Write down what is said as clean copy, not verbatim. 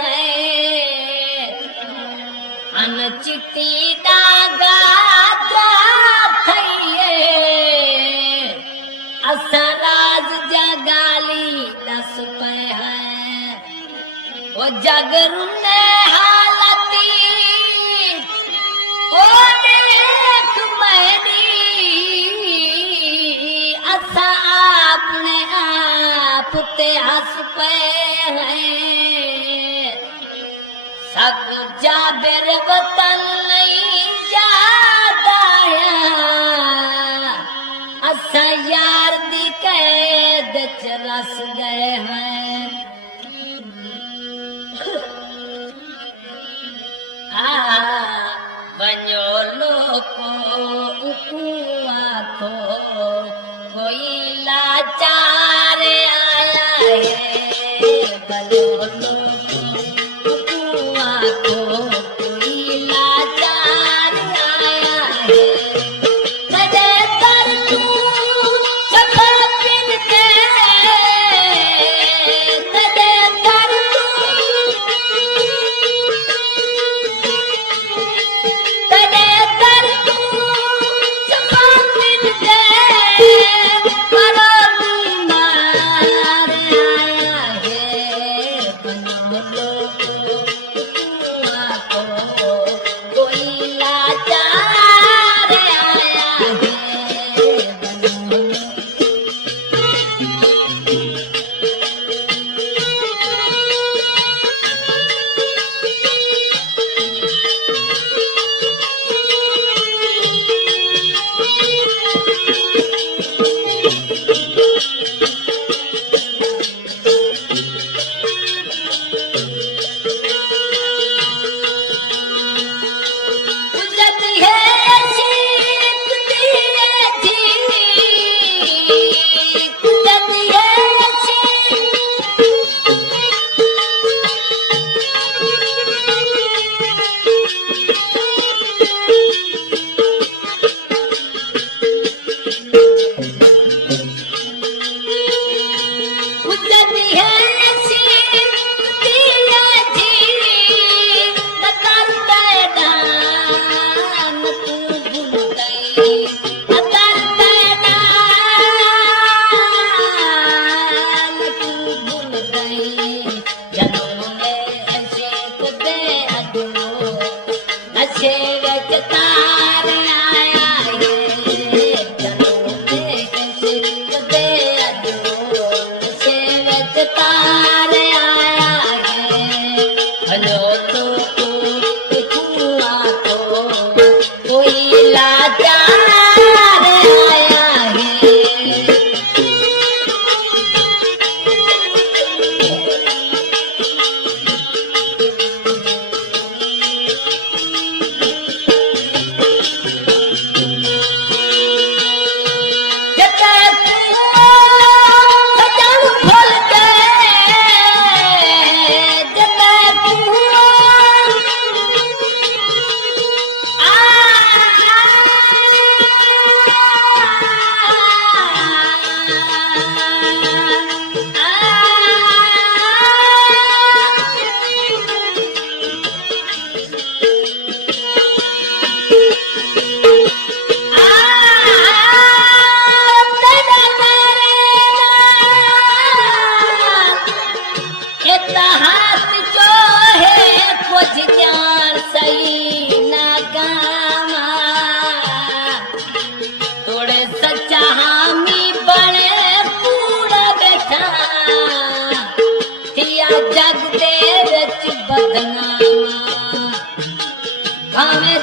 हैं अनचिती दागा थईए असराज जगाली दस पे हैं वो जगरुने हालती ओ देख मैनी असा आपने आप ते हंस पे हैं सक जाबिर वतन नहीं जाता असा यार दी कैद च रस गए हैं वञो लोको उकुआ को कोई लाचार आया है वञो लोको उकुआ को कोई लाचार आया है कदे कर तू सब पिन के कदे कर तू कदे कर तू सब पिन के करो बीमार आया है बनो लोगो कुआ को कोई लाचार आया है बनो गुजरती है शीत दिए थी गुजरती है शीत गुजरती है शीत दिए थी कतर दान तू भूल गई कतर दान तू भूल गई जनों ने ऐसे खुदे अधूरो नशे विच तार आया है जनों ने ऐसे खुदे अधूरो नशे विच तार आया है भलो तो कुआ को कोई लाचार आया है जते सजन फूल के जते हाथ जो है कुछ ज्ञान सही ना गामा थोड़े सच्चा हामी बड़े पूरा बैठा थिया जग दे विच बदनामा भाਵੇਂ